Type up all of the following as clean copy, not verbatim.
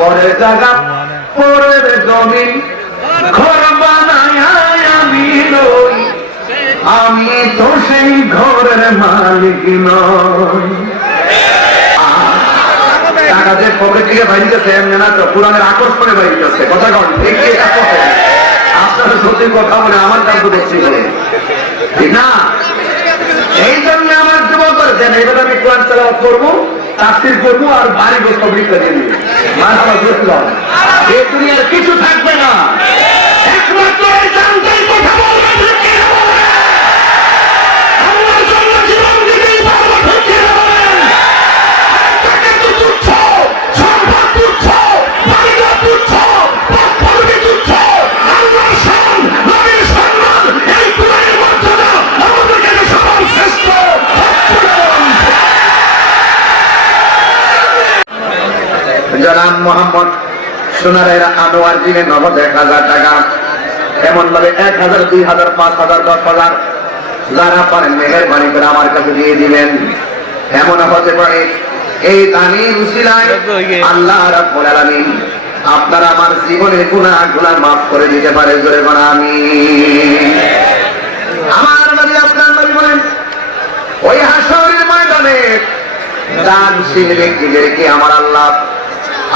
পরের জায়গা পরের জমিন ঘর বানায় আমি রই, আমি তো সেই ঘরের মালিক নই। টাকা যে পকেট থেকে বাইরেছে এমনি না তো, পুরানের আকর্ষণে বাইরেছে। কথা কন ঠিক আপনারা সত্যি কথা বলে আমার কাজ দেখছি বলে ঠিক না। এই জন্য আমার যুবক করেছেন এবার আমি কোরআন তেলাওয়াত করবো, তাফসীর করবো আর বাড়ি গোস্ত বিক্রি দিয়ে দিবো। এই দুনিয়ার কিছু থাকবে না, একমাত্র এই জানতেই কথা বলবেন। আল্লাহর জন্য জীবন দিতেই পারবো, ঠিক কিনা বলেন? টাকা তো তুচ্ছ, সম্পদ তুচ্ছ, বাড়িঘর তুচ্ছ, পদ-পদবি তুচ্ছ, আল্লাহর শান, নবীর সম্মান, এই কোরআনের মর্যাদা আমাদের কাছে সবার শ্রেষ্ঠ। জনাব মোহাম্মদ সোনারের আনোয়ার দিনে নগদ 1000 টাকা, এমন ভাবে 1000, 2000, 5000, 10,000 যারা পারেন মেহেরবানি করে আমার কাছে দিয়ে দিবেন। এমন হতে পারে এই দানি উসিলায় আল্লাহ রাব্বুল আলামিন আপনারা আমার জীবনের গুনাহগুলো মাফ করে দিতে পারে। জোরে বলেন আমিন। আমার নবী আপনার নবী বলেন ওই হাশরের ময়দানে দানশীল ব্যক্তিদেরকে আমার আল্লাহ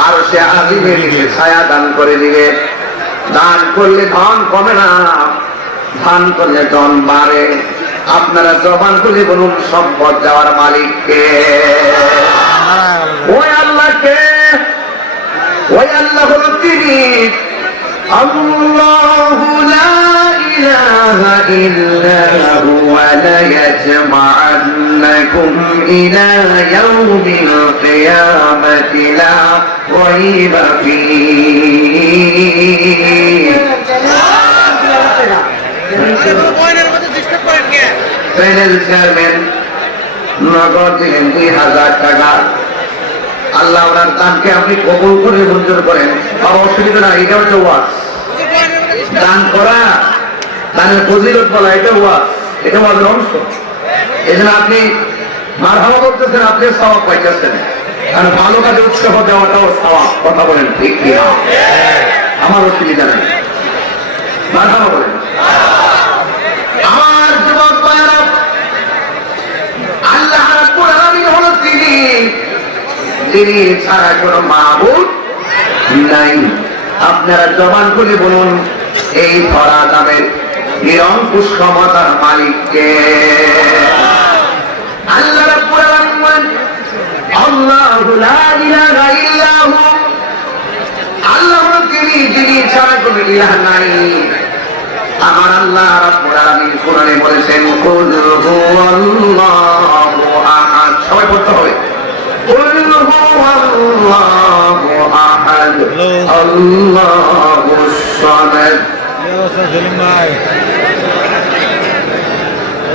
আরশে আজিমের নিচে ছায়া দান করে দিবে। দান করলে ধন কমে না, দান করলে ধন বাড়ে। আপনারা জবান খুলে বলুন সম্পদ দেওয়ার মালিককে। ওই আল্লাহকে, ওই আল্লাহ হলো তিনি আল্লাহু লা ইলাহা ইল্লা হুয়া লা ইয়াজমা'আন্নাকুম ইলা ইয়াউমিল কিয়ামাতি লা রাইবা ফীহি। প্যানেল চেয়ারম্যান নগদ দিলেন 2000 টাকা। আল্লাহ ওনার দানকে আপনি কবুল করে মঞ্জুর করেন। আর অসুবিধা না, এটা হচ্ছে ওয়াজ। দান করা, দানের ফজিলত বলা, এটা ওয়াজ, এটা ওয়াজের অংশ। এই জন্য আপনি মারহাবা করতেছেন, আপনি সওয়াব পাইতেছেন। আর ভালো কাজে উৎসাহ দেওয়াটাও সওয়াব। কথা বলেন ঠিক কি না? আমার অসুবিধা নাই, মারহাবা বলেন। আমার যুবক ভাইরা, আল্লাহ রাব্বুল আলামিন হলো তিনি, তিনি ছাড়া কোনো মাবুদ নাই। আপনারা জবান খুলে বলুন এই ধরা দামের নিরঙ্কুশ ক্ষমতার মালিককে। আল্লাহ রাব্বুল আলামিন বলেন আল্লাহু লা ইলাহা ইল্লা হু, আল্লাহ হলো তিনি, যিনি ছাড়া কোনো ইলাহ নাই। আমার আল্লাহ রাব্বুল আলামিন কোরআনে বলেছেন কুল হুয়াল্লাহু আহাদ। সবাই পড়তে হবে। কুল হুয়াল্লাহু আহাদ আল্লাহুস সামাদ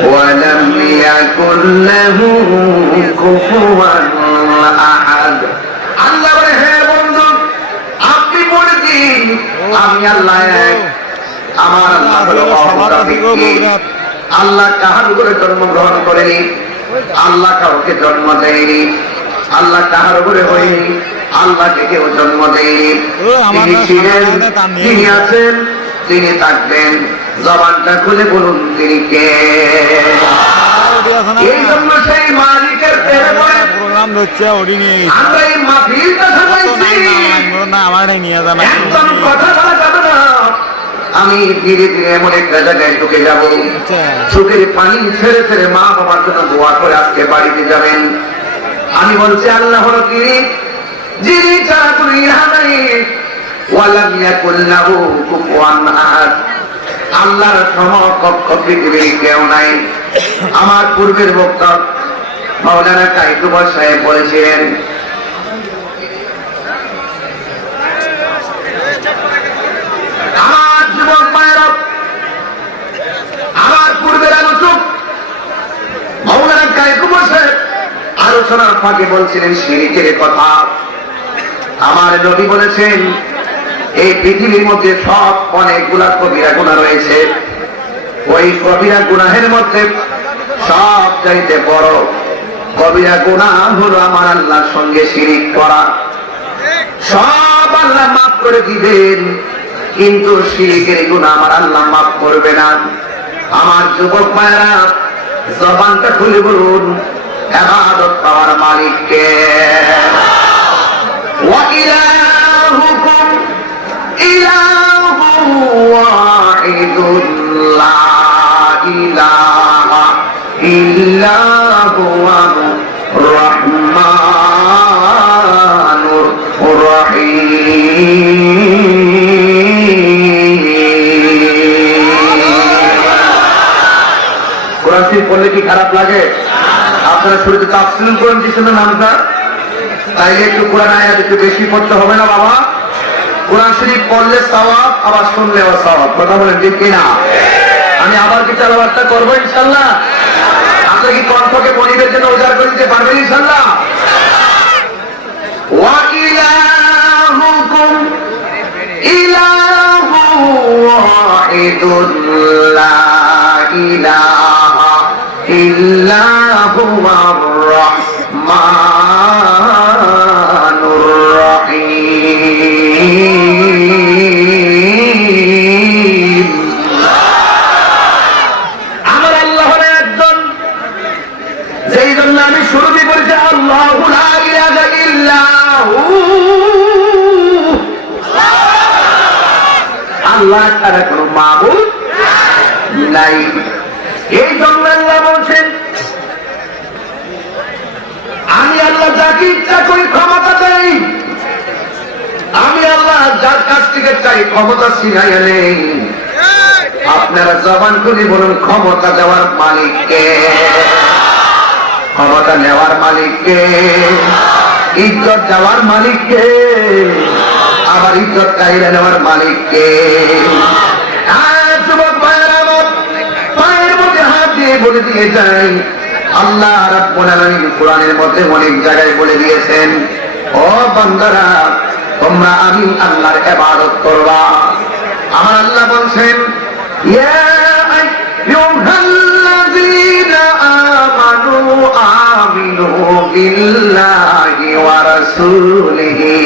ওয়া লাম ইয়াকুল লাহু কুফুওয়ান আহাদ। আল্লাহ বলে হে বন্ধু আপনি বলে দিন আমি আল্লাহ এক। আমার আল্লাহ হলো অমুখাপেক্ষী। আল্লাহ কাহার উপরে জন্মগ্রহণ করেনি, আল্লাহ কাউকে জন্ম দেয়নি, আল্লাহ কাহার উপরে হয়নি, আল্লাহকে কেউ জন্ম দেয়নি। তিনি ছিলেন, তিনি আছেন, তিনি থাকবেন। জবানটা খুলে বলুন তিনি কে। এই জন্য সেই মালিকের প্রেমে পড়ে আমরা এই মাহফিলটা সাজাইছি। একদম কথা বলা যাবে না। আমি ধীরে ধীরে এমন একটা জায়গায় ঢুকে যাব, চোখের পানি ছেড়ে ছেড়ে মা বাবার জন্য দোয়া করে আজকে বাড়িতে যাবেন। আমি বলছি আল্লাহ হলো তিনি, যিনি ছাড়া কোনো ইলাহ নাই, ওয়া লাম ইয়াকুল লাহু কুফুওয়ান আহাদ। আল্লাহর সমকক্ষ পৃথিবীর কেউ নাই। আমার পূর্বের বক্তা মাওলানা কায়কুবা সাহেব বলেছিলেন আমার যুবক ভাইরা, আমার পূর্বের আলোচক মাওলানা কায়কুবা সাহেব আলোচনার ফাঁকে বলছিলেন শিরকের কথা। আমার নবী বলেছেন এই পৃথিবীর মধ্যে সব অনেকগুলা কবিরা গুনাহ রয়েছে, ওই কবিরা গুনাহের মধ্যে সব চাইতে বড় কবিরা গুনাহ হলো আমার আল্লাহর সঙ্গে শিরিক করা। সব করে দিবেন, কিন্তু শিরকের গুনাহ আমার আল্লাহ মাফ করবে না। আমার যুবক মায়েরা, জবানটা খুলে বলুন, ইবাদত পাওয়ার মালিক কে? ওয়া ইলাহুকুম ইলাহুন ওয়াহিদুন লা ইলাহা ইল্লা হুয়ার রহমানুর রহিম। কোরআন শরীফ পড়লে কি খারাপ লাগে? আপনারা শুরুতে তাফসীরুল কোরআন দিয়েছেন না নামটা, তাইলে একটু কোরআন আয়াত একটু বেশি পড়তে হবে না বাবা? কোরআন শরীফ পড়লে সওয়াব, আবার শুনলেও সওয়াব। কথা বলেন ঠিক কিনা? আমি আবার কি তেলাওয়াতটা করবো ইনশাআল্লাহ? আপনারা কি কণ্ঠকে মনিবের জন্য উজাড় করে দিতে পারবেন ইনশাআল্লাহ? ওয়া ইলাহুকুম ইলাহুন ওয়াহিদুন লা ইলাহা ইল্লা হুয়ার রহমানুর রহিম। আমার আল্লাহ হলেন একজন, যেই জন্য আমি শুরুতে বলছি আল্লাহু লা ইলাহা ইল্লাহু, আল্লাহ ছাড়া কোনো মাবুদ নাই। এই জন্য আল্লাহ বলছেন, আমি আল্লাহ যাকে ইচ্ছা করি ক্ষমতা দেই, আমি আল্লাহ যার কাছ থেকে চাই ক্ষমতা ছিনাইয়া নেই। আপনারা জবান খুলে বলুন, ক্ষমতা দেওয়ার মালিক কে? ক্ষমতা নেওয়ার মালিক কে? ইজ্জত দেওয়ার মালিক কে? আবার ইজ্জত কাইরা নেওয়ার মালিক কে? যুবক ভাইয়েরা আমার পায়ের মধ্যে হাত দিয়ে বলে দিয়ে যাই, আল্লাহ রাব্বুল আলামিন কোরআনের মধ্যে অনেক জায়গায় বলে দিয়েছেন, ও বান্দারা তোমরা আমি আল্লাহর ইবাদত করবা। আমার আল্লাহ বলছেন, ইয়া আইয়ুহাল্লাযীনা আমানু আমিনু বিল্লাহি ওয়া রাসূলিহি।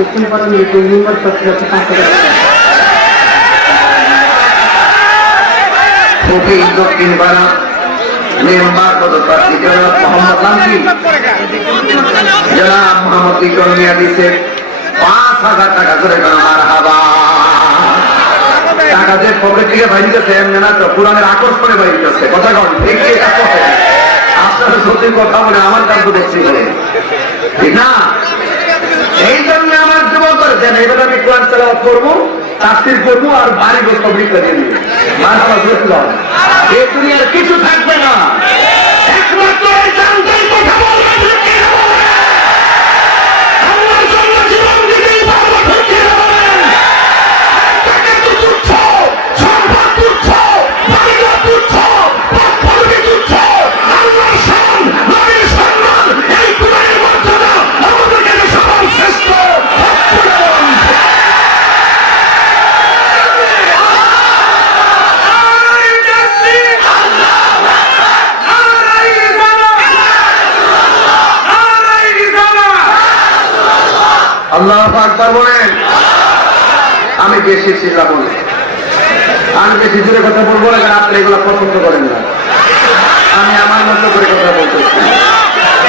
দক্ষিণ পাড়া মেম্বার দক্ষিণ পাড়া মেম্বার পদপ্রার্থী জনাব মোহাম্মদ নামকি, জনাব মোহাম্মদ লিটন মিয়া দিচ্ছে 5,000 টাকা করে। মারহাবা। টাকা যে পকেট থেকে বাইরেছে এমনি না তো, কোরআনের আকর্ষণে বাইরেছে। কথা কন ঠিক কি? আপনারা সত্যি কথা বলে আমার কাজ দেখছি বলে, ঠিক না? এই জন্য আমার যুবক করেছেন, এবার আমি কোরআন তেলাওয়াত করবো, তাফসীর করবো, আর বাড়ি গোস্ত বিক্রি দিয়ে দিবো। মারহাবা বুঝলাম, এই দুনিয়ার কিছু থাকবে না, একমাত্র এই জানতেই কথা বলবেন। ঠিক কি না বলেন? আল্লাহর জন্য জীবন দিতেই পারবো। ঠিক কি না বলেন? টাকা তো তুচ্ছ, সম্পদ তুচ্ছ, বাড়িঘর তুচ্ছ, পদবি তুচ্ছ, আল্লাহর শান, নবীর সম্মান, এই কোরআনের মর্যাদা আমাদের কাছে সবার শ্রেষ্ঠ। আল্লাহু আকবার বলেন। আমি বেশি চিল্লা বলি, আমি বেশি জোরে কথা বলবো না, কারণ আপনি এগুলো পছন্দ করেন না। আমি আমার মতো করে কথা বলতেছি।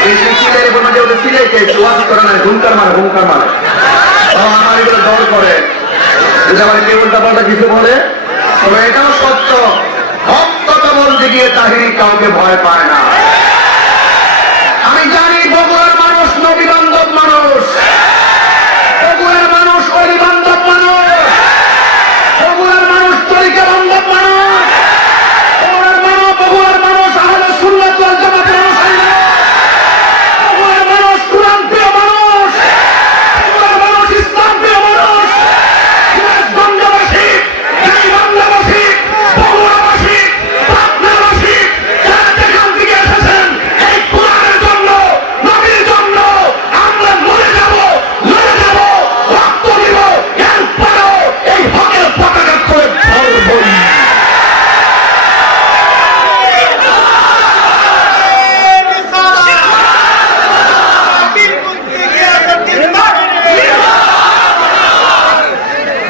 বেশি চিলাই বলবো যে ওদের চিলাই খেয়েছে, ওয়াজ করে না, হুঙ্কার মারে, হুঙ্কার মারে। আমার এগুলো দল করে, যদি আমার কেউ উল্টা পাল্টা কিছু বলে, তবে এটাও সত্য, ভক্ততা বলতে গিয়ে তাহিরি কাউকে ভয় পায় না। আমি জানি বগুড়ার মানুষ নবী বান্ধব মানুষ, বগুড়ার মানুষ অলি বান্ধব মানুষ, বগুড়ার মানুষ তরিকা বান্ধব মানুষ, বগুড়ার মানুষ আহলে সুন্নাত ওয়াল জামাতের অনুসারী, বগুড়ার মানুষ কুরআন প্রিয় মানুষ, বগুড়ার মানুষ ইসলাম প্রিয় মানুষ। সিরাজগঞ্জবাসী, গাইবান্ধাবাসী, বগুড়াবাসী, পাবনাবাসী, যারা যেখান থেকে এসেছে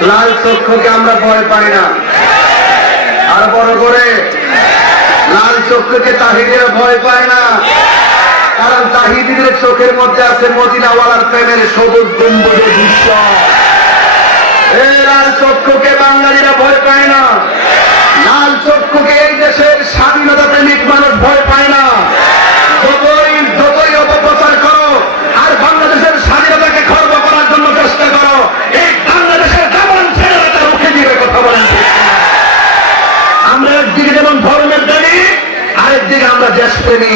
লাল চক্ষুকে আমরা ভয় পাই না। আর বড় করে লাল চক্ষুকে তাহিদিরা ভয় পায় না, কারণ তাহিদিদের চোখের মধ্যে আছে মদিনাওয়ালার প্রেমের সবুজ গম্বুজের দৃশ্য। এই লাল চক্ষুকে বাঙালিরা ভয় পায় না, লাল চক্ষুকে এই দেশের স্বাধীনতা প্রেমিক মানুষ ভয় পায় না। যতই অপপ্রচার করো আর বাংলাদেশের স্বাধীনতাকে খর্ব করার জন্য চেষ্টা করো, এই বাংলাদেশের দামান ছেলেরা তা রুখে দিবে। কথা বলেন, আমরা একদিকে যেমন ধর্মের প্রেমী, আরেকদিকে আমরা দেশপ্রেমী।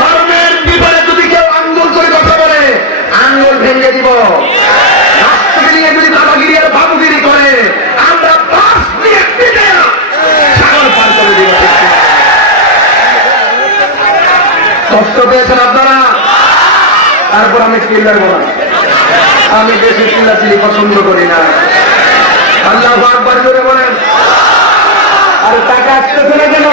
ধর্মের বিপরীতে যদি কেউ আঙ্গুল করে কথা বলে, আঙ্গুল ভেঙে দিব। রাষ্ট্রকে নিয়ে যদি দাদাগিরি আর বাবুগিরি করে, আমরা পাশ দিয়ে পিটে সাগর পার করে দিব। কষ্ট পেয়েছেন আপনারা? তারপর আমি চিল্লাবো না, আমি বেশি চিল্লাচিল্লি পছন্দ করি না। আল্লাহু আকবার করে বলেন। আর টাকা আসতেছে না কেন?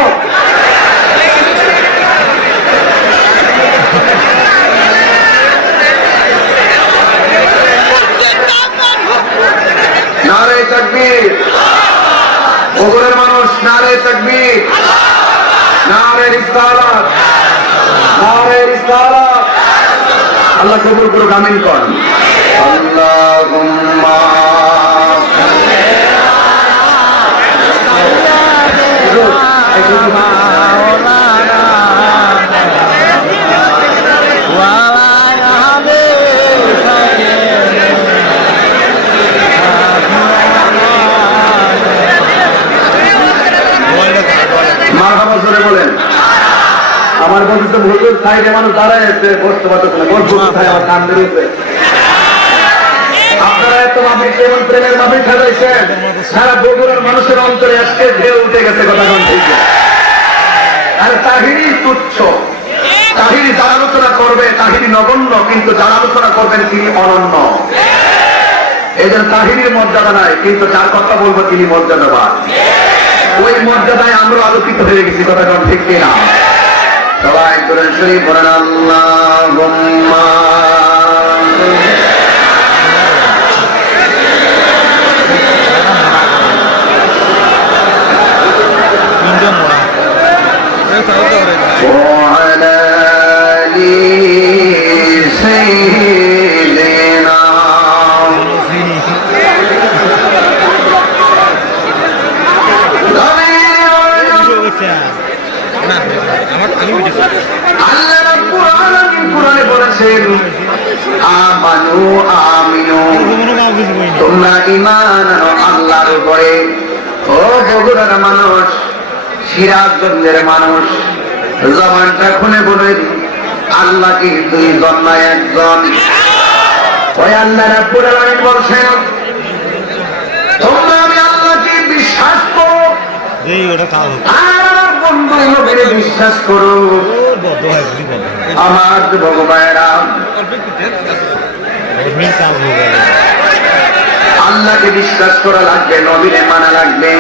নারে তাকবীর, ওগরের মানুষ নারে তাকবীর, নারে রিসালাত, নারে রিসালাত। আল্লাহ কবুল করুক, আমিন করেন। আল্লাহুম্মা মারহাবা জোরে বলেন। আমার বন্ধু তো হুজুর সাইডে মানুষ দাঁড়ায় আছে, বসতে পারতেছে না, বসবো কোথায়? আমার কান বেরোচ্ছে। আপনারা এত মাফিক কেমন প্রেমের মাফিক সাজাইছেন, সারা বগুড়ার মানুষের অন্তরে আজকে ঢেউ উঠে গেছে। কথা কোন ঠিক? আর তাহিরি তুচ্ছ, তাহিরি যারা আলোচনা করবে তাহিরি নগণ্য, কিন্তু যারা আলোচনা করবেন তিনি অনন্য। এই জন্য তাহিরির মর্যাদা নাই, কিন্তু যার কথা বলবো তিনি মর্যাদাবান। ওই মর্যাদায় আমরা আলোকিত হয়ে গেছি। কথা কোন ঠিক কিনা? সবাই কোরআন শরীফ পড়েন। আল্লাহুম্মা وعلى آل سيدنا আল্লাহ রাব্বুল আলামিন কোরআনে বলেছেন, আমানু আমিনু, তোমরা ঈমান আনো আল্লাহর উপরে। ও বগুড়ার মানুষ, সিরাজগঞ্জের মানুষ, জবানটা খুলে বলেন, আল্লাহ কি দুইজন না একজন? ওই আল্লাহ রাব্বুল আলামিন বলছেন, তোমরা আমি আল্লাহকে বিশ্বাস করো আর বন্ধু নবীরে বিশ্বাস করো। আমার ভগবানেরা, আল্লাহকে বিশ্বাস করা লাগবে, নবীরে মানা লাগবে।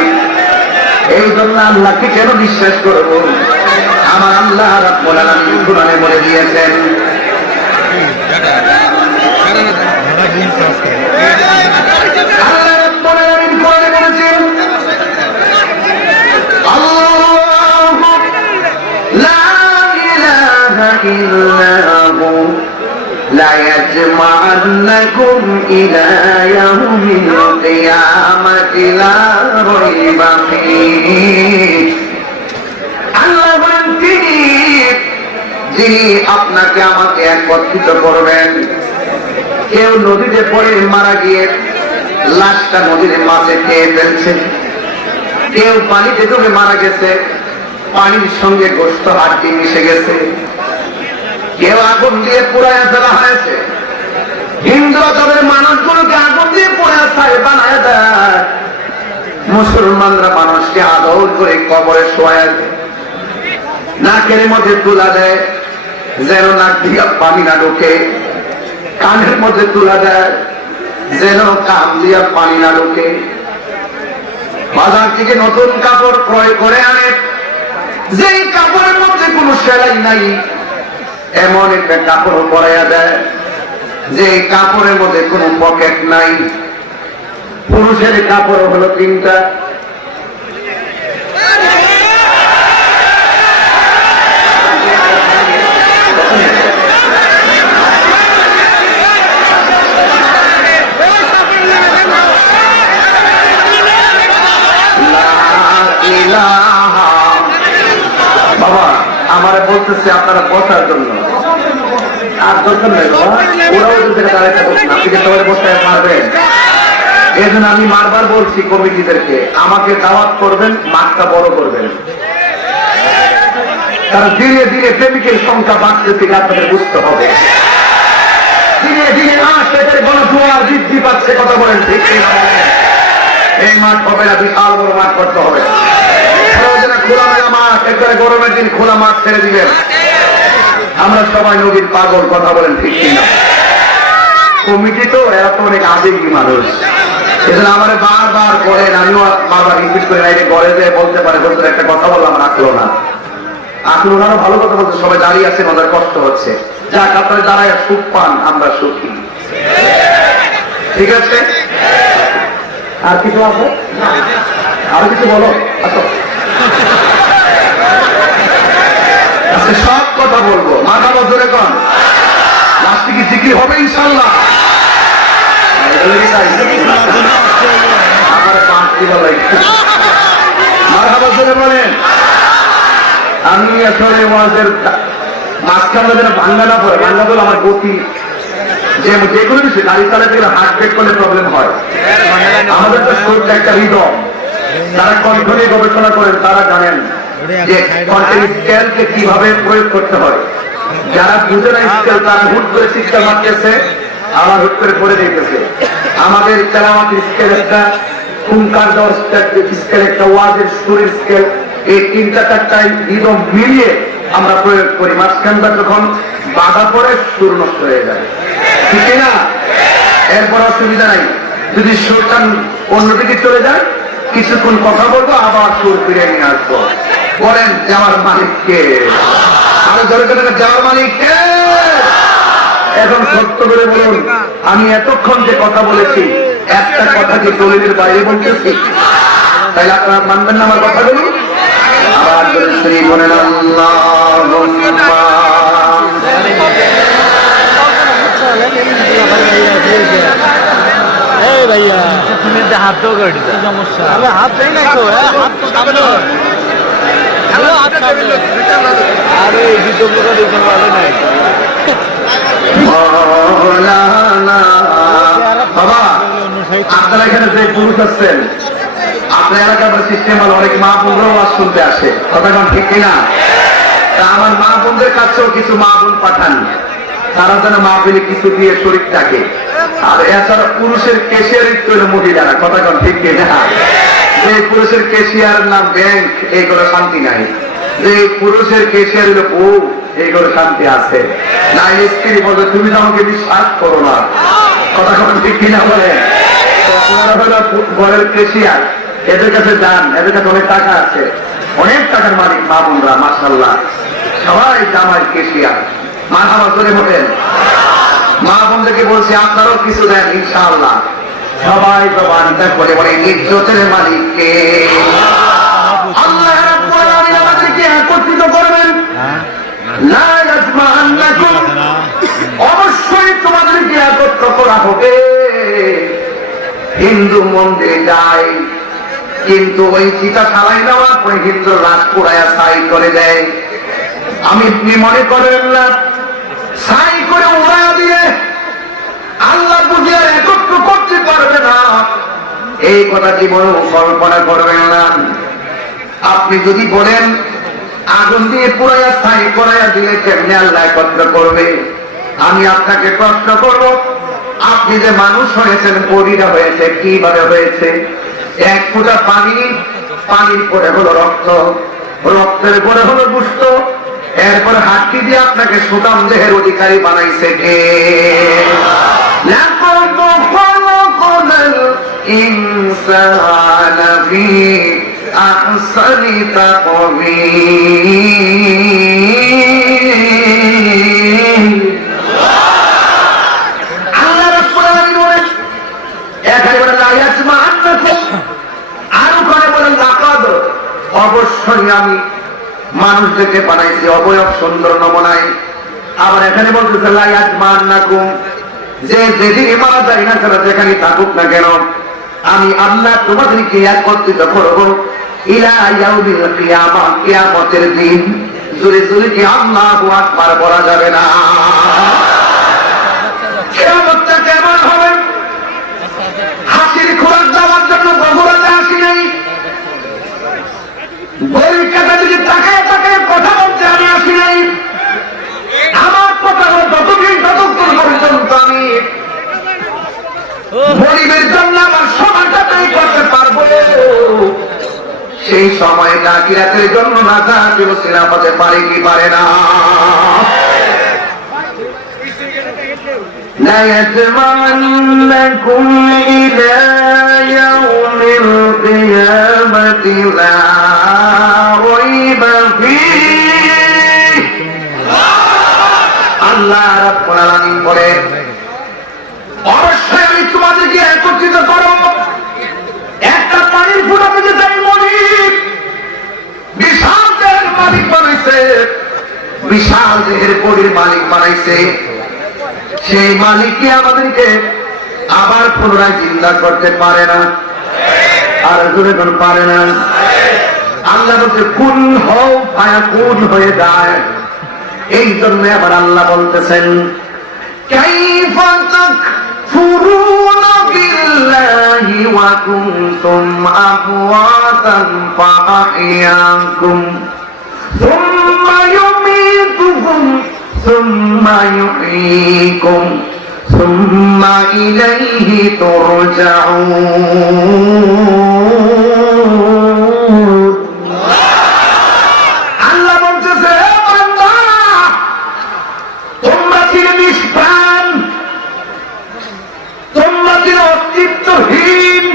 এই জন্য আল্লাহকে কেন বিশ্বাস করব? আমার আল্লাহ রাব্বুল আলামিন কুরআনে বলে দিয়েছেন, আল্লাহ রাব্বুল আলামিন কুরআনে বলেছেন, আল্লাহু লা ইলাহা ইল্লাহু লা ইয়াজমা'আন্নাকুম ইলা ইয়াউমিল কিয়ামাতি লা রাইবা ফীহি। আল্লাহ বলেন, যিনি আপনাকে আমাকে একত্রিত করবেন। কেউ নদীতে পড়ে মারা গিয়ে লাশটা নদীর মাঝে খেয়ে ফেলছে, কেউ পানিতে ডুবে মারা গেছে, পানির সঙ্গে গোশত হাড্ডি মিশে গেছে, কেউ আগুন দিয়ে পোড়ায় ফেলা হয়েছে। হিন্দুরা তাদের মানুষগুলোকে আগুন দিয়ে পোড়ায় ছাই বানায় দেয়, মুসলমানরা মানুষকে আদর করে কবরে শোয়ায় দেয়, নাকের মধ্যে তুলা দেয় যেন নাক দিয়ে পানি না ঢোকে, কানের মধ্যে তুলা দেয় যেন কান দিয়া পানি না ঢোকে। বাজার থেকে নতুন কাপড় ক্রয় করে আনে, যেই কাপড়ের মধ্যে কোনো সেলাই নাই এমন একটা কাপড় পরাইয়া দেয়, যে কাপড়ের মধ্যে কোনো পকেট নাই। পুরুষের কাপড় হলো 3টা। বাবা আমারে বলতেছে আপনারা বসার জন্য, আর দরকার নেই বাবা, ওরাও যদি দাঁড়াইতে বলছেন, আপনি কি সবাই বসতে পারবেন? এই জন্য আমি বারবার বলছি কমিটিদেরকে, আমাকে দাওয়াত করবেন, মাঠটা বড় করবেন, কারণ ধীরে ধীরে প্রেমিকের সংখ্যা বাড়তেছে, আপনাদের বুঝতে হবে। ধীরে ধীরে পেটের গণজোয়ার বৃদ্ধি পাচ্ছে, কথা বলেন ঠিক কিনা? এই মাঠ হবে না, বিশাল বড় মাঠ করতে হবে, খোলামেলা মাঠ, একবারে গরমের দিন খোলা মাঠ ছেড়ে দিবেন। আমরা সবাই নবীর পাগল, কথা বলেন ঠিক কিনা? কমিটি তো এরা তো অনেক আবেগী মানুষ, এজন্য আমার বারবার বলেন, আমিও বারবার রিপিট করে নাই, ঘরে যে বলতে পারে বলতে একটা কথা বললাম, আমার আসলো না, আসলো না, ভালো কথা বলতে সবাই দাঁড়িয়ে আছে, আমাদের কষ্ট হচ্ছে, যাক আপনারা দাঁড়ায় সুখ পান, আমরা সুখী, ঠিক আছে? আর কিছু আছে? আরো কিছু বলো। আচ্ছা সব কথা বলবো, মাথা বছরে কন লাস্টে কি জিকির হবে ইনশাল্লাহ? আমার মাথা বছরে বলেন। আমি আসলে ওয়াজের মাঝখানে যেন ভাঙ্গা না পড়ে, ভাঙ্গা বলে আমার গতি যে কোনো কিছু গাড়ি চালাতে গেলে হার্ট ব্রেক করলে প্রবলেম হয়। আমাদের তো শরীরটা একটা হৃদয়, যারা কণ্ঠ নিয়ে গবেষণা করেন তারা জানেন যে কণ্ঠের স্কেলকে কিভাবে প্রয়োগ করতে হয়। যারা বুঝে না স্কেল, তারা হুট করে শিক্ষা মারতেছে, আবার হুট করে পড়ে দিতেছে। আমাদের তেলাওয়াত স্কেল একটা, হুঙ্কার দেওয়ার স্কেল একটা, ওয়াজের সুরের স্কেল, এই 3-4টাই হৃদয় মিলিয়ে আমরা প্রয়োগ করি। মাঝখানটা যখন বাধা পড়ে সুর নষ্ট হয়ে যায়, ঠিক না? এরপর অসুবিধা নাই, যদি সুরটা অন্যদিকে চলে যায়, কিছুক্ষণ কথা বলবো, আবার সুর ফিরে নিয়ে আসবো। বলেন যাওয়ার মালিককে, আরো জোরে করে যাওয়ার মালিককে। এখন সত্য করে বলুন, আমি এতক্ষণ যে কথা বলেছি, একটা কথা কি দলিলের বাইরে বলতেছি? তাই আপনারা মানবেন না আমার কথাগুলো? আবার শ্রী বলেন আল্লাহুম্মা। भैया हाथ तो कर दिया समस्या, अबे हाथ नहीं ना तो है, हाथ तो सामने हेलो हाथ सामने, अरे ये तो पूरा देखने वाले नहीं। মৌলানা বাবা, আপনারা এখানে যে পুরুষ আছেন, আপনার এলাকার সিস্টেম হলো অনেক মা বোনরাও ওয়াজ শুনতে আসে, কথা কোন ঠিক কিনা? তা আমার মা বোনদের কাছেও কিছু মা বোন পাঠান, তারা যেন মাহফিলে কিছু দিয়ে শরীর থাকে। আর এছাড়া পুরুষের ক্যাশিয়ারিত্ব হলো মহিলারা, কথা কোন ঠিক কিনা? যে পুরুষের ক্যাশিয়ার নাম ব্যাংক, এইগুলো শান্তি নাই। যে পুরুষের ক্যাশিয়ার হলো বউ, এইগুলো শান্তি আছে না। স্ত্রী বলবে তুমি তো আমাকে বিশ্বাস করো না, কথা কোন ঠিক কিনা? বলে ঘরের ক্যাশিয়ার, এদের কাছে যান, এদের কাছে অনেক টাকা আছে, অনেক টাকার মালিক মা বোনরা, মাশাআল্লাহ সবাই জামাই ক্যাশিয়ার। মারহাবা করে বলেন। মা বোনদেরকে বলছি আপনারাও কিছু দেন ইনশাআল্লাহ। সবাই জবানটা করে বলে ইজ্জতের মালিককে। আল্লাহ রাব্বুল আলামিন আমাদেরকে একত্রিত করবেন। লা ইয়াজমাআন্নাকুম, অবশ্যই তোমাদেরকে একত্র করা হবে। হিন্দু মন্দিরে যায়, কিন্তু ওই চিতা ছাড়াই নেওয়ার পরে হিন্দু রাত পুরাইয়া ছাই করে দেয়। আমি মনে করেন না ছাই করে উড়াইয়া দিয়ে আল্লাহ বুঝিয়ে একত্র করতে পারবে না, এই কথা জীবনে কল্পনা করবেন না। আপনি যদি বলেন আগুন দিয়ে পুরাইয়া ছাই করাইয়া দিলে কেমনি আল্লাহ একত্র করবে, আমি আপনাকে প্রশ্ন করব, আপনি যে মানুষ হয়েছেন, বডিটা হয়েছে কিভাবে হয়েছে? এক ফোঁটা পানি, পানির পরে হলো রক্ত, রক্তের পরে হলো গোশত, এরপর হাড্ডি দিয়ে আপনাকে সুঠাম দেহের অধিকারী বানাইছে কে? ইনসানা ফি আহসানি তাকওয়ীম। আল্লাহ রাব্বুল আলামিন বলেন, এখানে বলে লা ইয়াজমা অবশ্যই আমি মানুষ দেখে বানাইছি অবয়ব সুন্দর নমুনায়। আবার এখানে বলতেছে লা ইয়াজমান্নাকুম, যে যেদিন মারা যায় না কেন, যেখানে থাকুক না কেন, আমি আল্লাহ তোমাদেরকে একত্রিত করব ইলা ইয়াউমিল কিয়ামা, কিয়ামতের দিন। জোরে জোরে কি আল্লাহু আকবার বলা যাবে না? কিয়ামতটা কেমন হবে? হাসির খোরাক দেওয়ার জন্য বগুড়াতে আসি নাই, গরিব কাটা যদি তাকায় তাকায় কথা বলতে আমি আসি নাই। আমার কথা হলো যতদিন ততক্ষণ পর্যন্ত আমি গরিবের জন্য আমার সময়টা তৈরি করতে পারবো, সেই সময়টা আখিরাতের জন্য না যাতে ওসিলা হতে পারে কি পারে না? لا يجمعنكم إلى يوم القيامة لا ريب فيه। আল্লাহ রাব্বুল আলামিন বলেন, অবশ্যই আমি তোমাদেরকে একত্রিত করব। একটা পানির ফোঁটা থেকে যাই মনি বিশাল দেহের মালিক বানাইছে, বিশাল দেহের বডির মালিক বানাইছে, সেই মালিকই আমাদেরকে আবার পুনরায় চিন্তা করতে পারে না। আর জোরে কোন পারে না? আল্লাহ বলছে কুন হও ফায়াকুন হয়ে যায়। এই জন্য আবার আল্লাহ বলতেছেন কাইফা তাকফুরুনা বিল্লাহি ওয়া কুনতুম আমওয়াতান ফাআহইয়াকুম সুম্মা ইউমীতুকুম সুম্মা ইউহয়ীকুম সুম্মা ইলাইহি তুরজাউন। আল্লাহ বলতেছে বান্দা, তোমরা ছিলে নিষ্প্রাণ, তোমরা ছিলে অস্তিত্বহীন,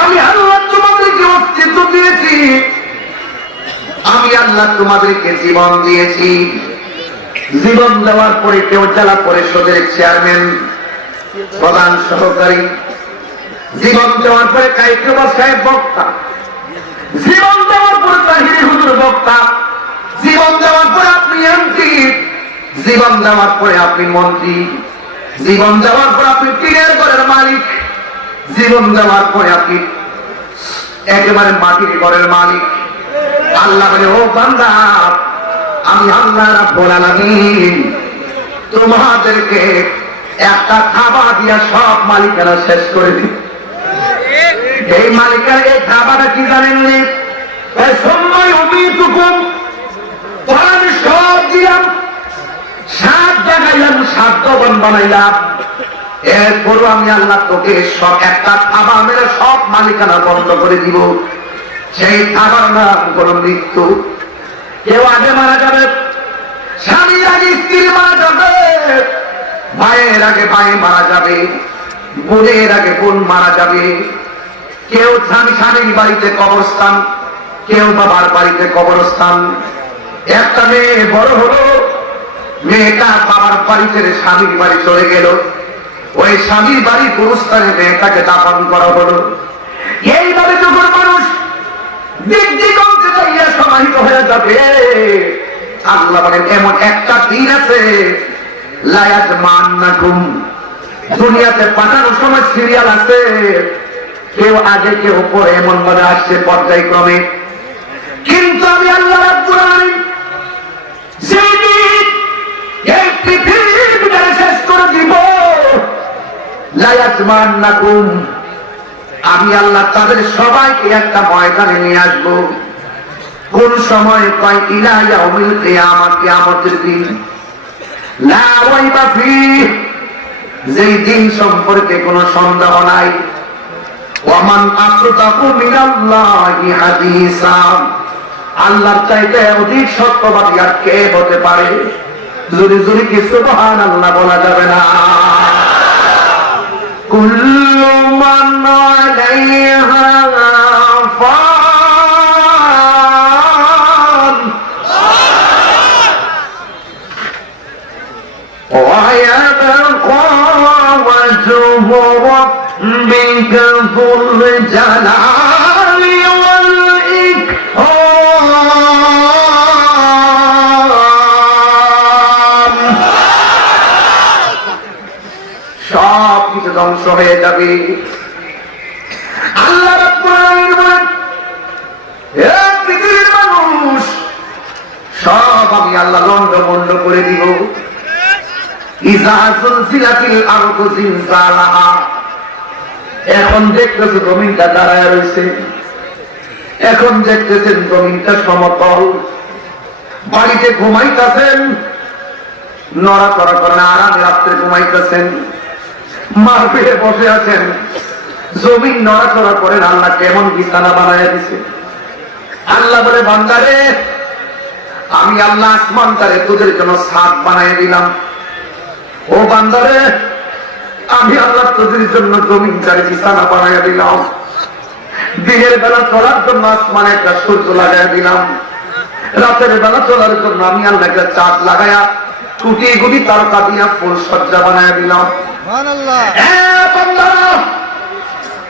আমি আল্লাহ তোমাদেরকে অস্তিত্ব দিয়েছি, আমি আল্লাহ তোমাদেরকে জীবন দিয়েছি। জীবন দেওয়ার পরে কেউ জেলা পরিষদের চেয়ারম্যান, প্রধান সহকারী, জীবন দেওয়ার পরে কাইকবা সাহেব বক্তা, জীবন দেওয়ার পরে তাহিরি হুজুর বক্তা, জীবন দেওয়ার পরে আপনি এমপি, জীবন দেওয়ার পরে আপনি মন্ত্রী, জীবন দেওয়ার পর আপনি টিনের ঘরের মালিক, জীবন দেওয়ার পরে আপনি একেবারে মাটির ঘরের মালিক। আল্লাহ বলে ও বান্দা, আমি আল্লাহ রাব্বুল আলামিন তোমাদেরকে একটা খাবার দিয়া সব মালিকানা শেষ করে দিই। এই মালিকানা এই খাবারটা কি জানেননি? এই সময় অমিতুকুম, আমি সব দিলাম, 7 জায়গাইলাম, 7 দবন বানাইলাম, এরপরও আমি আল্লাহ তোকে সব একটা খাবার মেরে সব মালিকানা বন্ধ করে দিব। সেই খাবার নাম কোনো মৃত্যু। কেউ আগে মারা যাবে, স্বামীর আগে স্ত্রী মারা যাবে, ভাইয়ের আগে ভাই মারা যাবে, বোনের আগে বোন মারা যাবে। কেউ স্বামীর বাড়িতে কবরস্থান, কেউ বাবার বাড়িতে কবরস্থান। একটা মেয়ে বড় হলো, মেয়েটা বাবার বাড়িতে স্বামীর বাড়ি চলে গেল, ওই স্বামীর বাড়ির গুরুস্থানে মেয়েটাকে দাফন করা হলো। এইভাবে যখন মানুষ দিক দিগন্তে চাইয়া সমাহিত হয়ে যাবে, আল্লাহ বলেন এমন একটা দিন আছে লা ইয়াজমান্নাকুম, দুনিয়াতে পাঠানোর সময় সিরিয়াল আছে, কেউ আগে কেউ পরে এমন ভাবে আসছে পর্যায়ক্রমে। কিন্তু আমি আল্লাহ রাব্বুল আলামিন যেদিন এই পৃথিবীটাকে শেষ করে দিব, লা ইয়াজমান্নাকুম, আমি আল্লাহ তাদের সবাইকে একটা ময়দানে নিয়ে আসবো। কোন সময়? কয় ইলা ইয়াউমিল কিয়ামা, কিয়ামতের দিন। লা রাইবা ফীহ, যেই দিন সম্পর্কে কোনো সন্দেহ নাই। ওয়ামান আসদাকু মিনাল্লাহি হাদিসা, আল্লাহর চাইতে অধিক সত্যবাদী আর কে হতে পারে? জোরে জোরে কি সুবহানাল্লাহ বলা যাবে না? কুল্লু মান আলাইহা ফান ওয়া ইয়াবকা ওয়াজহু রাব্বিকা যুল জালালি ওয়াল ইকরাম। সব কিছু ধ্বংস হয়ে যাবে। আল্লাহ রাব্বুল আলামিন বলেন, হে পৃথিবীর মানুষ, সব আমি আল্লাহ লন্ডভন্ড করে দিব। ইযা যুলজিলাতিল আরদু জিলজালাহা, এখন দেখতেছো জমিনটা দাঁড়ায় রয়েছে, এখন দেখতেছেন জমিনটা সমতল। বাড়িতে ঘুমাইতেছেন, নড়াচড়া করেন, আরামে রাত্রে ঘুমাইতেছেন, মারপিটে বসে আছেন, জমিন নড়াচড়া করেন। আল্লাহ কেমন বিছানা বানায় দিছে। আল্লাহ বলে, বান্দারে, আমি আল্লাহ আসমানটারে তোদের জন্য ছাদ বানায় দিলাম। ও বান্দারে, আমি আল্লাহ তোদের জন্য জমিনটারে বিছানা বানায় দিলাম। দিনের বেলা চলার জন্য আসমানে একটা সূর্য লাগাই দিলাম, রাতের বেলা চলার জন্য আমি আল্লাহ একটা চাঁদ লাগায়া টুটি গুটি তারকা দিয়া ফুল সজ্জা বানায় দিলাম।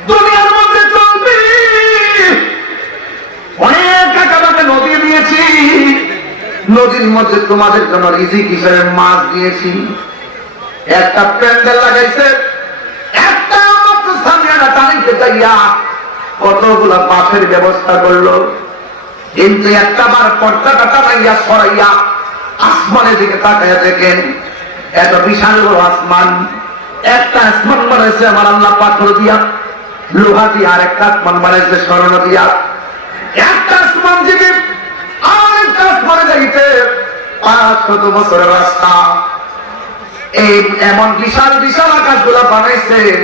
দুনিয়ার মধ্যে চলবি, অনেক একাবাকে নদী দিয়েছি, নদীর মধ্যে তোমাদের জন্য রিজিক হিসেবে মাছ দিয়েছি। একটা প্যান্ডেল লাগাইছে, একটা মাত্র সামিয়ানা টানিতে যাইয়া কতগুলা বাসের ব্যবস্থা করলো, কিন্তু একটা বার পর্দাটা টানাইয়া সরাইয়া আসমানের দিকে তাকাইয়া দেখেন, এত বিশাল বড় আসমান। একটা আসমান বানাইছে আমার আল্লাহ পাথর দিয়া, লোহা দিয়া, আর একটা আসমান বানাইছে স্বর্ণ দিয়া। একটা আসমান থেকে আর একটা আসমানে যাইতে 500 বছরের রাস্তা। এই এমন বিশাল বিশাল আকাশগুলা বানাইছেন,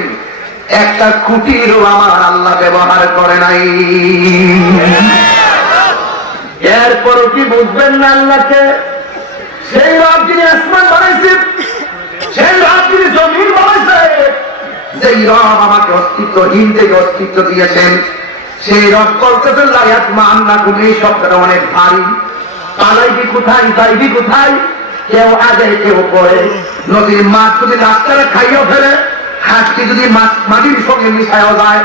একটা খুঁটিরও আমার আল্লাহ ব্যবহার করে নাই। এরপরও কি বুঝবেন না আল্লাহকে? সেই রব যিনি আসমান বানাইছে, সেই রব যিনি জমিন বানাইছে, যেই রব আমাকে অস্তিত্বহীন থেকে অস্তিত্ব দিয়েছেন, সেই রব বলতেছেন লা ইয়াতমান্নাকুম। এই শব্দটা অনেক ভারী। পালাইবি কোথায়, যাইবি কোথায়? কেউ আগে কেউ পরে। নদীর মাছ যদি রাস্তায় খাইও ফেলে, হাঁসটি যদি মাটির সঙ্গে মিশাইও যায়,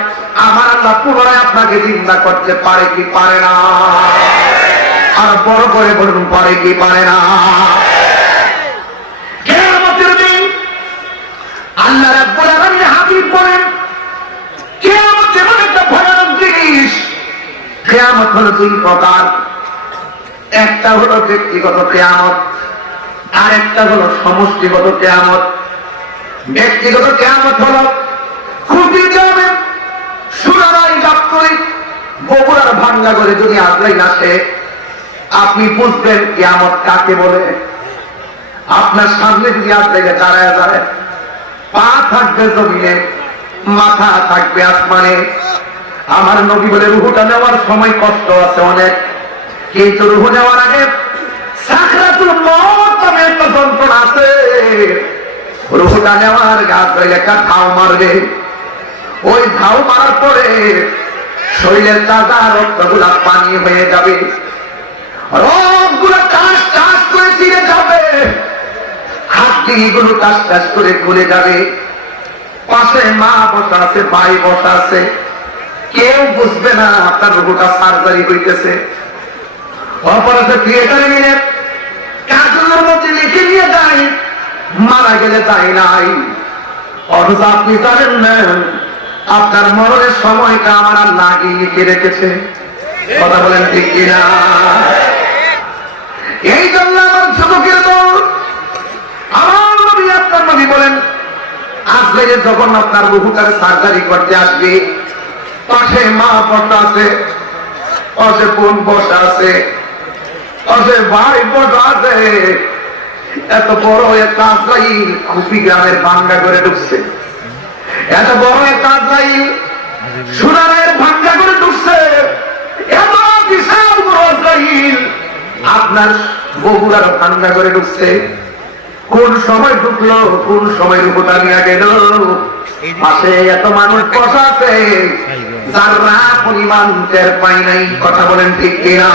আমার আল্লাহ পুনরায় আপনাকে চিন্তা করতে পারে কি পারে না? আর বড় করে বলুন, পারে কি পারে না? কিয়ামতের দিন আল্লাহ রাব্বুল আলামিন হাবিব বলেন, কিয়ামত এমন একটা ভয়ানক জিনিস। কিয়ামত হলো দুই প্রকার, একটা হলো ব্যক্তিগত কিয়ামত, আর একটা হলো সমষ্টিগত কিয়ামত। ব্যক্তিগত কিয়ামত হলো খুবই যাবে সুরারাই গাবতলী বগুড়ার ভাঙ্গা করে যদি আজরাইল আসে, আপনি বুঝবেন কিয়ামত কাকে বলে। আপনার সামনে যদি আজরাইলে দাঁড়ায় যায়, পা থাকবে জমিনে, মাথা থাকবে আসমানে। আমার নবী বলে, রুহুটা নেওয়ার সময় কষ্ট আছে অনেক, কিন্তু রুহু নেওয়ার আগে সাকরাতুল মওত নামে একটা যন্ত্রণা আছে। রুহুটা নেওয়ার গাছ হইলে একটা ধাও মারবে, ওই ধাও মারার পরে শরীরের তাজা রক্তগুলা পানি হয়ে যাবে, রক্তগুলো টাস টাস করে ছিঁড়ে যাবে, হাড্ডিগুলো টাস টাস করে খুলে যাবে। পাশে মা বসা আছে, ভাই বসা আছে, কেউ বুঝবে না আপনার রুহুটা সার্জারি হইতেছে। অপারেশন থিয়েটারে নিয়ে কাজলের মধ্যে লিখে নিয়ে যায়, মারা গেলে তাই নাই। অথচ আপনি জানেন না আপনার মরণের সময়টা আমার আল্লাহ আগে লিখে রেখেছে। কথা বলেন ঠিক কিনা? এই জন্য আমার যুবকের দল, আমার নবী, আপনার নবী বলেন, আসলে যখন আপনার রুহুটার সার্জারি করতে আসবে, পাশে মা বসা আছে, পাশে বোন বসা আছে, পাশে ভাই বসা আছে। এত বড় একটা আজরাইল খুবই গ্রামের ভাঙ্গা করে ঢুকছে, এত বড় একটা আজরাইল সুরারের ভাঙ্গা করে ঢুকছে, এত বিশাল বড় আজরাইল আপনার বগুড়ার ভাঙ্গা করে ঢুকছে। কোন সময় ঢুকলো, কোন সময় রূপটা নিয়ে গেল? পাশে এত মানুষ বসা আছে, যারা পরিমাণ টের পাই নাই। কথা বলেন ঠিক কিনা?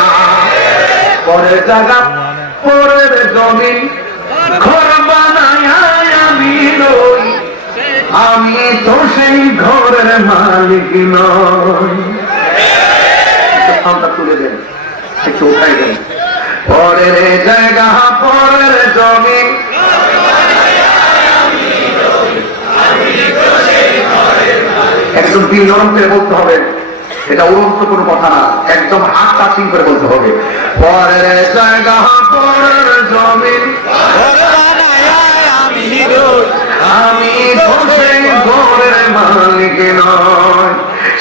পরের জায়গা, পরের জমিন, ঘর বানায় আমি রই, আমি তো সেই ঘরের মালিক নই। তুলে দেন, একটু উঠাই দেন। পরের জায়গা, পরের জমিন, একদম দিল নরম করে বলতে হবে, এটা উড়ন্ত কোনো কথা না, একদম হাত টাচিং করে বলতে হবে। পরের জায়গা পরের জমিন আমি তো সেই ঘরের মালিক নয়,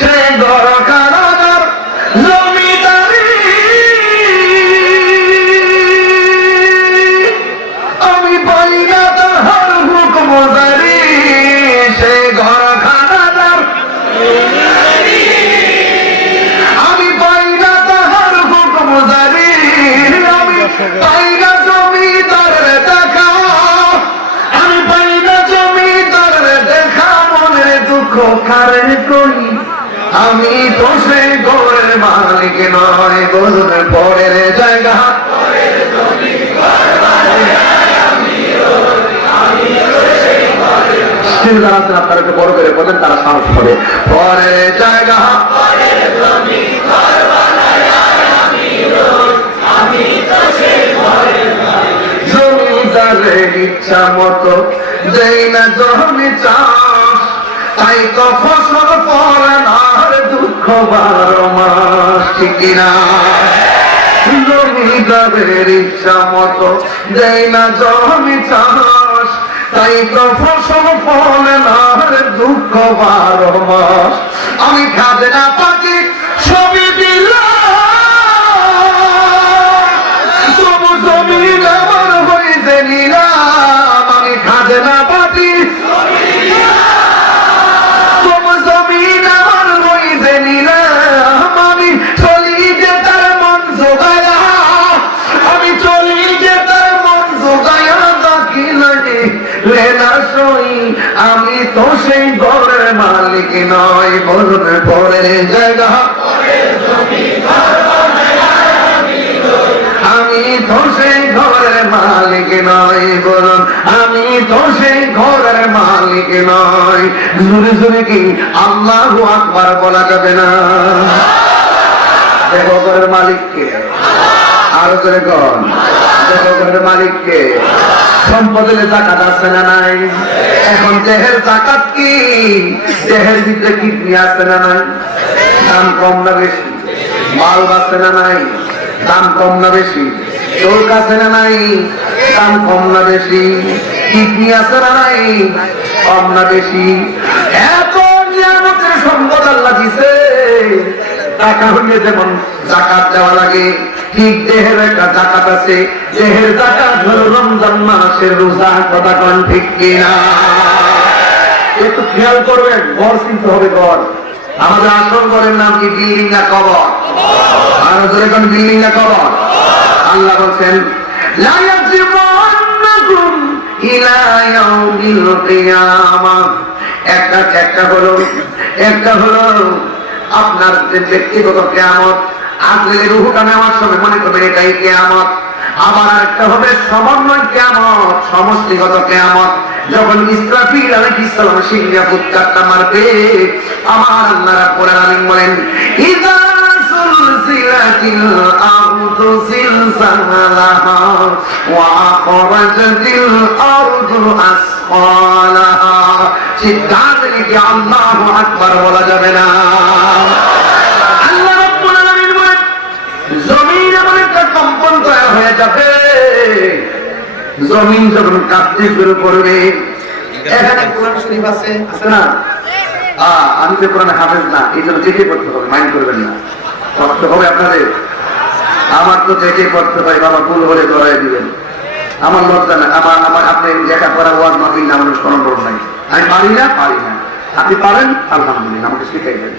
সেই ঘর কারাগার জমিদারি আমি পাই না তাহার হুকুম জারি, সেই ঘর কারাগার আমি পাই না তাহার হুকুম জারি, আমি পাই না জমিদারের দেখা, আমি পাই না জমিদারের দেখা, মনে দুঃখ কারে কই আমি তো সেই ঘরের মালিক নয়। বলুন পরের জায়গা যারা আছেন আপনারা বড় করে বলেন, তারা সাহস করে। পরের জায়গা জমিদারের ইচ্ছা মতো দেই না জমি চাষ, তাই তো ফসল ফলে না দুঃখ 12 মাস, ঠিক না? জমিদারের ইচ্ছা মতো দেই না জমি চাষ, তাই তো ফসল ফলে না দুঃখ 12 মাস। আমি খাজনা পাতি ছবি দিলাম, তবু জমিন আমার হইতে নিলাম। আমি খাজনা পাতি তবু জমিন আমার হইতে নিলাম। আমি চলি যে তার মন জোগায়া, আমি চলি যে তার মন জোগায়া, বাকি লাগে লেনা সই আমি তো সেই ঘরের মালিক নয়। বলুন পরের জায়গা আমি তো সেই ঘরের মালিক নয়। বলুন আমি তো সেই ঘরের মালিক নয়। জোরে জোরে কি আল্লাহু আকবার বলা যাবে না? দেখো ঘরের মালিককে, আরো জোরে কন, দেখো ঘরের মালিককে। সম্পদের জাকাত আছে না নাই? এখন দেহের জাকাত কি? দেহের ভিতরে কিডনি আছে না নাই? দাম কম না বেশি? মাল আছে না নাই? দাম কম না বেশি? চোখ আছে না নাই? দাম কম না বেশি? কিডনি আছে না নাই? কম না বেশি? এত নিয়ামতের সম্পদ আল্লাহ দিছে, টাকা হইলে যেমন জাকাত দেওয়া লাগে, ঠিক দেহের একটা জাকাত আছে। দেহের জাকাত হলো রমজান মাসের রোজা। কথা কোন ঠিক কিনা? একটু খেয়াল করবেন, ঘর চিনতে হবে। ঘর আমাদের আসল ঘরের নাম কি? বিল্ডিং না কবর? আর জোরে কোন বিল্ডিং না কবর? আল্লাহ বলছেন লা ইয়াজিবুন্নাকুম ইলা ইয়াউমিল কিয়ামাহ। একটা হলো আপনার যে ব্যক্তিগত কিয়ামত, আসলে রূহটা নেওয়ার সময় মনে করবেন এটাই কিয়ামত। আবার একটা হবে সমন্বয় কিয়ামত, সমষ্টিগত কিয়ামত। যখন ইসরাফিল আলাইহিস সালাম সিংহা ফুৎকারটা মারবে, আমার আল্লাহ রাব্বুল আলামিন বলেন ইযা সুলসিলাতিল আরদু সিলসালাহা ওয়া আখরাজাতিল আরদু আসফালাহা। সিদ্ধান্ত কি আল্লাহু আকবার বলা যাবে না? আল্লাহ রাব্বুল আলামিন বলেন জমিন এমন একটা কম্পন তৈরি হয়ে যাবে, জমিন যখন কাঁপতে শুরু করবে। এখানে কোরআন শরীফ আছে না? আমি তো কোরআন হাফেজ না, এই জন্য দেখে পড়তে হবে, মাইন্ড করবেন না, কষ্ট হবে আপনাদের। আমার তো দেখে পড়তে হয়, বাবা ভুল হলে ধরাই দিবেন, আমার লজ্জা না। আমার আপনি লেখাপড়া ওয়াজ মাহফিল না, আমার স্মরণ করুন নাই। আমি পারি না। আপনি পারেন, আলহামদুলিল্লাহ, আমাকে শিখাই দেন।